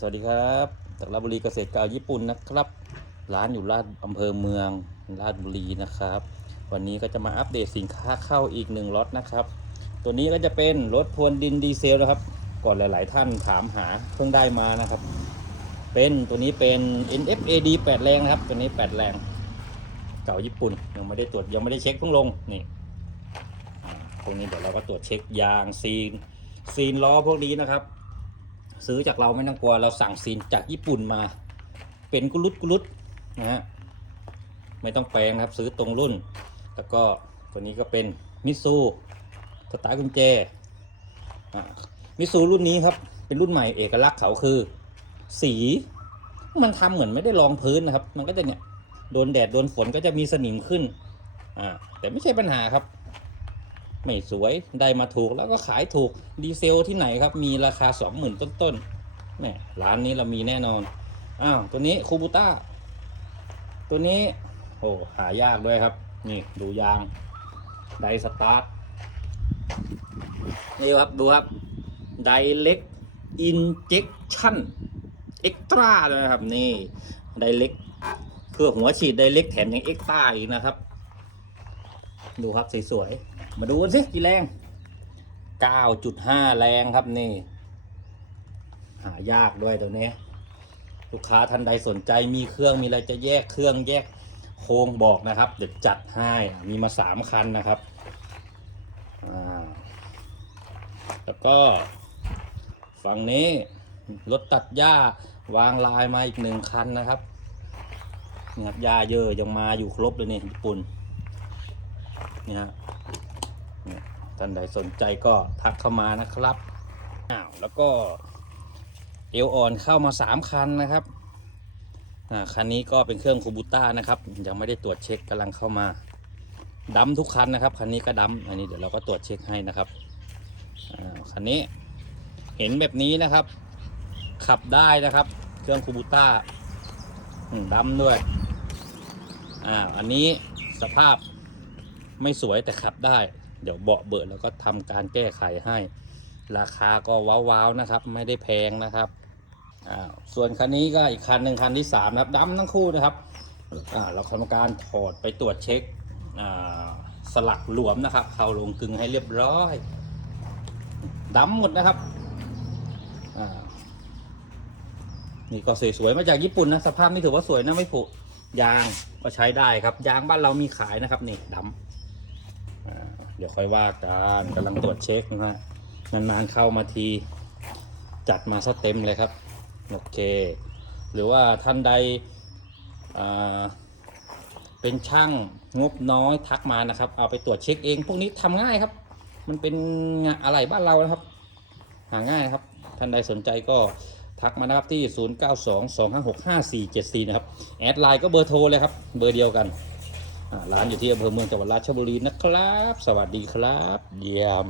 สวัสดีครับจากราชบุรีเกษตรกาวญี่ปุ่นนะครับ ร้านอยู่ราชอำเภอเมืองราชบุรีนะครับ วันนี้ก็จะมาอัปเดตสินค้าเข้าอีกหนึ่งล็อตนะครับ ตัวนี้ก็จะเป็นรถพรวนดินดีเซลนะครับ ก่อนหลาย ๆ ท่านถามหาเพิ่งได้มานะครับ เป็นตัวนี้เป็น NFAD 8 แรงนะครับ ตัวนี้ 8 แรงเก่าญี่ปุ่นยังไม่ได้ตรวจยังไม่ได้เช็คเพิ่งลงนี่ตรงนี้เดี๋ยวเราก็ตรวจเช็คยางซีนซีนล้อพวกนี้นะครับ ซื้อจากเราไม่ต้องกลัวเราสั่งซีนจากญี่ปุ่นมา เป็นกุลุดกุลุดนะฮะไม่ต้องแปลงครับซื้อตรงรุ่น แล้วก็ตัวนี้ก็เป็นมิซูสตาร์กุญแจมิซูรุ่นนี้ครับเป็นรุ่นใหม่เอกลักษณ์เขาคือ สีมันทำเหมือนไม่ได้รองพื้นนะครับ มันก็จะเนี่ยโดนแดดโดนฝนก็จะมีสนิมขึ้นอ่าแต่ไม่ใช่ปัญหาครับ ไม่สวยได้มาถูกแล้วก็ขายถูกดีเซลที่ไหนครับ มีราคา 20,000 ต้นๆแหม่ร้านนี้เรามีแน่นอนอ้าวตัวนี้คูบูต้าตัวนี้โอ้หายากด้วยครับ นี่ดูยางไดสตาร์ทนี่ครับดูครับไดเล็กอินเจคชั่นเอ็กตร้าเลยนะครับนี่ไดเล็กเครื่องหัวฉีดไดเล็กแถมยังเอ็กตร้าอีกนะครับ ดูครับสวยๆ มาดูสิกี่แรง 9.5 แรงครับนี่ หายากด้วยตัวนี้ ลูกค้าท่านใดสนใจมีเครื่องมีอะไรจะแยกเครื่องแยกโครงบอกนะครับ เดี๋ยวจัดให้มีมาสามคันนะครับอ่าแล้วก็ฝั่งนี้รถตัดหญ้าวางลายมาอีกหนึ่งคันนะครับนี่ครับหญ้าเยอะยังมาอยู่ครบเลยนี่ญี่ปุ่นเนี่ยฮะเนี่ย ท่านใดสนใจก็ทักเข้ามานะครับอ้าวแล้วก็เอลออนเข้ามา 3 คันนะครับคันนี้ก็เป็นเครื่องคูบูต้านะครับ ยังไม่ได้ตรวจเช็คกำลังเข้ามาดัมทุกคันนะครับคันนี้ก็ดัมอันนี้เดี๋ยวเราก็ตรวจเช็คให้นะครับคันนี้เห็นแบบนี้นะครับ ขับได้นะครับ เครื่องคูบูต้าดัมด้วยอ่าอันนี้สภาพไม่สวยแต่ขับได้ เดี๋ยวเบาะเบิดแล้วก็ทำการแก้ไขให้ ราคาก็ว้าวๆนะครับ ไม่ได้แพงนะครับอ่าส่วนคันนี้ก็อีกคันหนึ่งคันที่สามนะครับดำทั้งคู่นะครับอ่าเราทำการถอดไปตรวจเช็คอ่าสลักหลวมนะครับ เข้าลงกึงให้เรียบร้อยดำหมดนะครับอ่านี่ก็สวยๆมาจากญี่ปุ่นนะสภาพนี่ถือว่าสวยนะไม่ผุยางก็ใช้ได้ครับ ยางบ้านเรามีขายนะครับนี่ดำอ่า เดี๋ยวค่อยว่ากันกำลังตรวจเช็คนะฮะนานๆเข้ามาทีจัดมาซะเต็มเลยครับ โอเค หรือว่าท่านใดเป็นช่างงบน้อยทักมานะครับ เอาไปตรวจเช็คเอง พวกนี้ทำง่ายครับ มันเป็นงานอะไรบ้านเรานะครับ หาง่ายนะครับ ท่านใดสนใจก็ทักมานะครับที่ 0922565474 นะครับ แอดไลน์ก็เบอร์โทรเลยครับ เบอร์เดียวกัน ร้านอยู่ที่อำเภอเมืองจังหวัดราชบุรีนะครับ สวัสดีครับ เยี่ยม